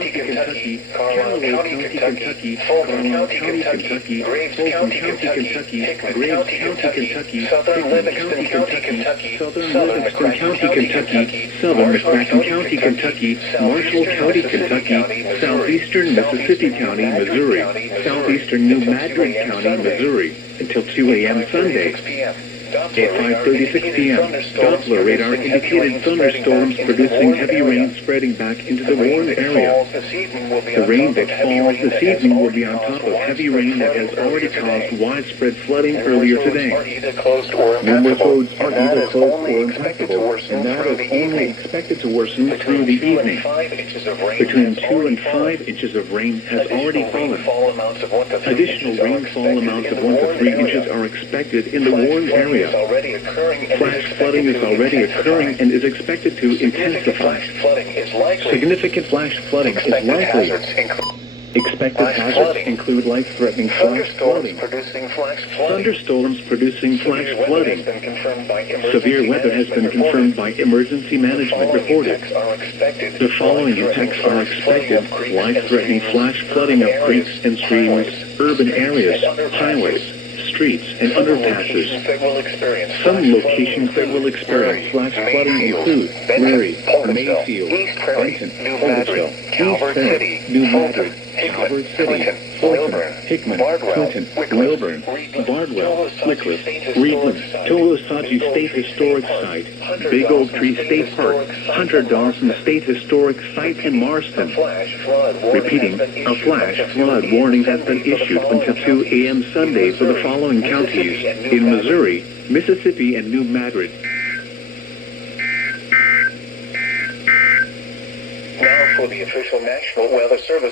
County, Kentucky, Carlisle County, Kentucky, Fulton County, Kentucky, Graves County, Kentucky, Hickman County, Kentucky, Southern Livingston County, Kentucky, Southern McCracken County, Kentucky, Southern McCracken County, Kentucky, Marshall County, Kentucky, Southeastern Mississippi County, Missouri, Southeastern New Madrid County, Missouri, until 2 a.m. Sunday. At 5:36 p.m., Doppler radar indicated thunderstorms producing heavy rain spreading back into the warm area. The rain that falls this evening will be on top of heavy rain that has already caused widespread flooding earlier today. Numerous roads are either closed or impassable, and that is only expected to worsen through the evening. Between 2 and 5 inches of rain has already fallen. Additional rainfall amounts of 1 to 3 inches are expected in the warm area. Flash flooding is already occurring and is expected to intensify. Significant flash flooding is likely. Expected hazards include life-threatening flash flooding, thunderstorms producing flash flooding. Severe weather has been confirmed by emergency management reported. The following impacts are expected: life-threatening flash flooding of creeks and streams, urban areas, highways, streets, and underpasses. Some locations that will experience flash flooding include Murray, Mayfield, Clinton, Otisville, East Bend, New Madrid, Calvert City, Fulton, Hickman, Clinton, Wilburn, Bardwell, Wycliffe, Reedland, Tolosaji State Historic Site, Big Oak Tree State Park, Hunter Dawson State Historic Site, and Marston. Repeating, a flash flood warning has been issued until 2 a.m. Sunday for the following counties in Missouri, Mississippi, and New Madrid. Now for the official National Weather Service